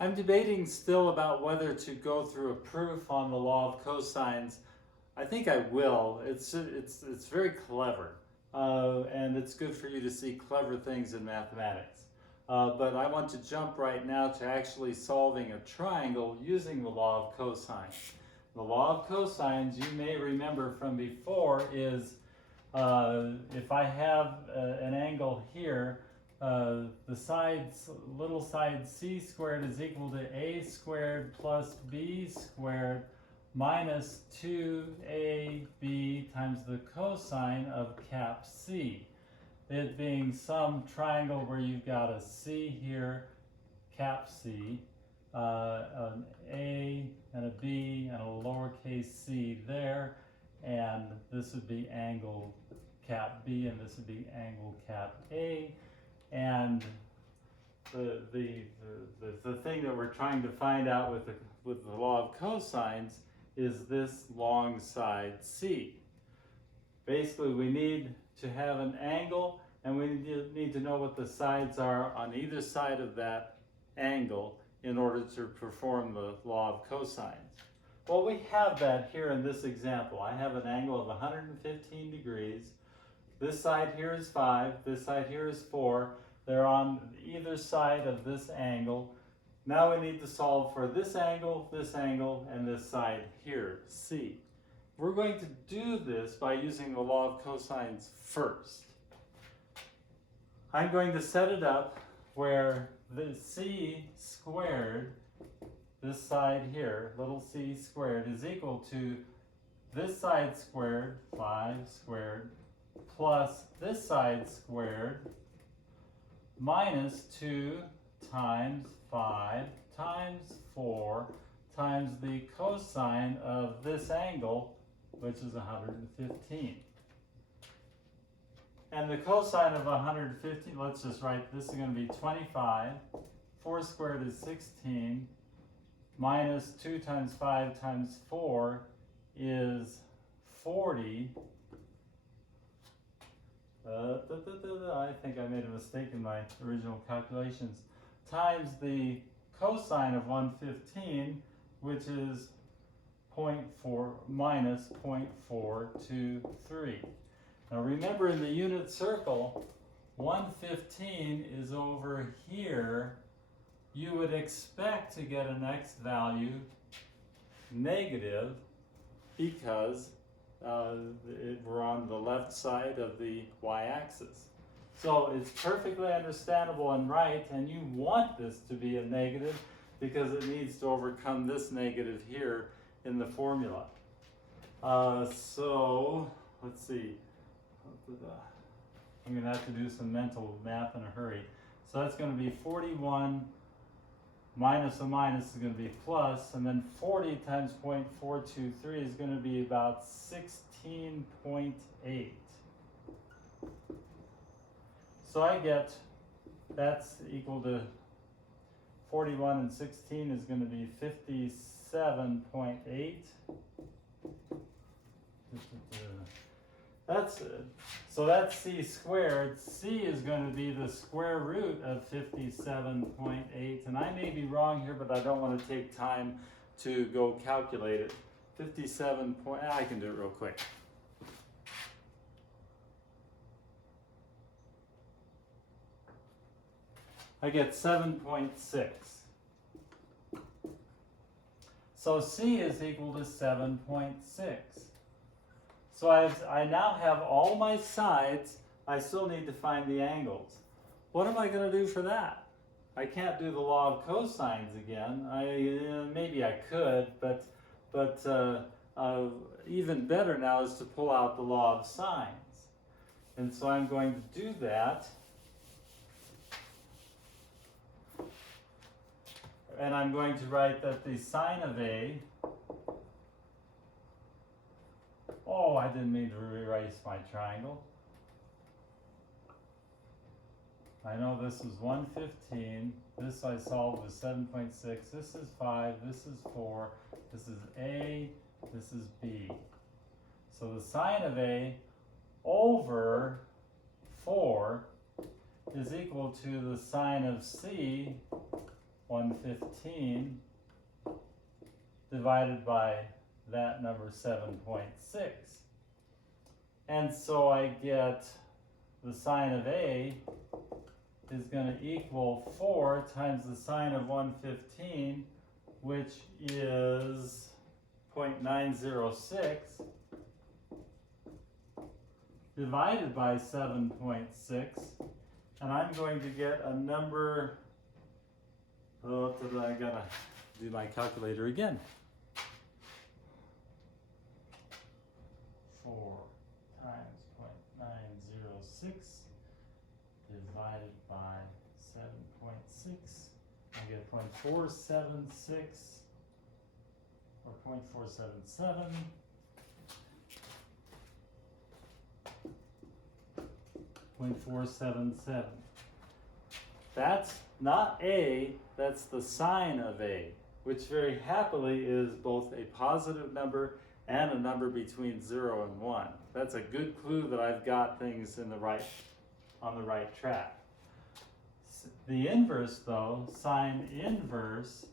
I'm debating still about whether to go through a proof on the law of cosines. I think I will. It's very clever, and it's good for you to see clever things in mathematics. But I want to jump right now to actually solving a triangle using the law of cosines. The law of cosines, you may remember from before, is if I have an angle here, the sides, little side c squared is equal to a squared plus b squared minus 2ab times the cosine of cap c. It being some triangle where you've got a c here, cap c, an a and a b and a lowercase c there, and this would be angle cap b and this would be angle cap a. And the thing that we're trying to find out with the law of cosines is this long side c. Basically, we need to have an angle, and we need to know what the sides are on either side of that angle in order to perform the law of cosines. Well, we have that here in this example. I have an angle of 115 degrees. This side here is 5, this side here is 4. They're on either side of this angle. Now we need to solve for this angle, and this side here, C. We're going to do this by using the law of cosines first. I'm going to set it up where the c squared, this side here, little c squared, is equal to this side squared, 5 squared, plus this side squared, minus 2 times 5 times 4 times the cosine of this angle, which is 115. And the cosine of 115, let's just write, this is going to be 25. 4 squared is 16. Minus 2 times 5 times 4 is 40. I think I made a mistake in my original calculations. Times the cosine of 115, which is 0.4 minus 0.423. Now remember, in the unit circle, 115 is over here. You would expect to get an x value negative because we're on the left side of the y-axis. So it's perfectly understandable and right, and you want this to be a negative because it needs to overcome this negative here in the formula. So let's see. I'm going to have to do some mental math in a hurry. So that's going to be 41 minus a minus is going to be plus, and then 40 times 0.423 is going to be about 16.8. So I get, that's equal to 41 and 16 is going to be 57.8. So that's c squared. C is going to be the square root of 57.8. And I may be wrong here, but I don't want to take time to go calculate it. 57 point, I can do it real quick. I get 7.6. So C is equal to 7.6. So I now have all my sides. I still need to find the angles. What am I going to do for that? I can't do the law of cosines again. Maybe I could, but even better now is to pull out the law of sines. And so I'm going to do that. And I'm going to write that the sine of A, oh, I didn't mean to erase my triangle. I know this is 115, this I solved with 7.6, this is 5, this is 4, this is A, this is B. So the sine of A over 4 is equal to the sine of C 115 divided by that number 7.6. And so I get the sine of A is going to equal 4 times the sine of 115, which is 0.906, divided by 7.6, and I'm going to get a number, oh, I gotta do my calculator again. 4 times 0.906 divided by 7.6, I get 0.476 or 0.477. 0.477. That's not A, that's the sine of A, which very happily is both a positive number and a number between 0 and 1. That's a good clue that I've got things on the right track. The inverse though, sine inverse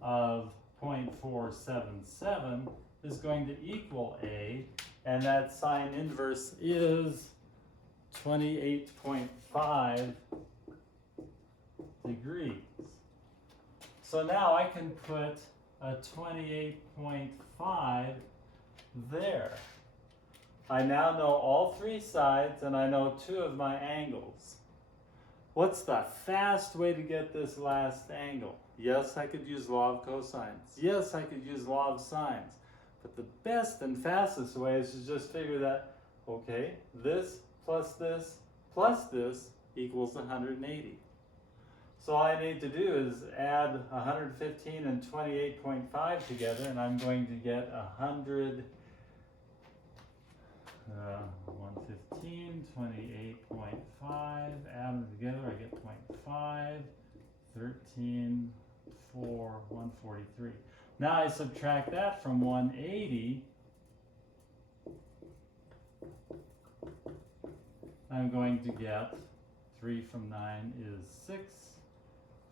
of 0.477 is going to equal A, and that sine inverse is 28.5 degrees. So now I can put a 28.5 there. I now know all three sides and I know two of my angles. What's the fast way to get this last angle? Yes, I could use law of cosines. Yes, I could use law of sines. But the best and fastest way is to just figure that, okay, this plus this equals 180. So all I need to do is add 115 and 28.5 together, and I'm going to get 115, 28.5, add them together, I get 0.5, 13, 4, 143. Now I subtract that from 180, I'm going to get 3 from 9 is 6,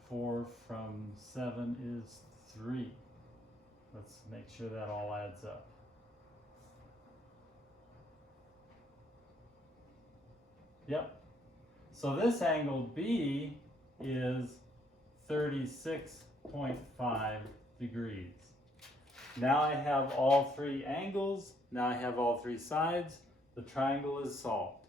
4 from 7 is 3. Let's make sure that all adds up. Yep. So this angle B is 36.5 degrees. Now I have all three angles. Now I have all three sides. The triangle is solved.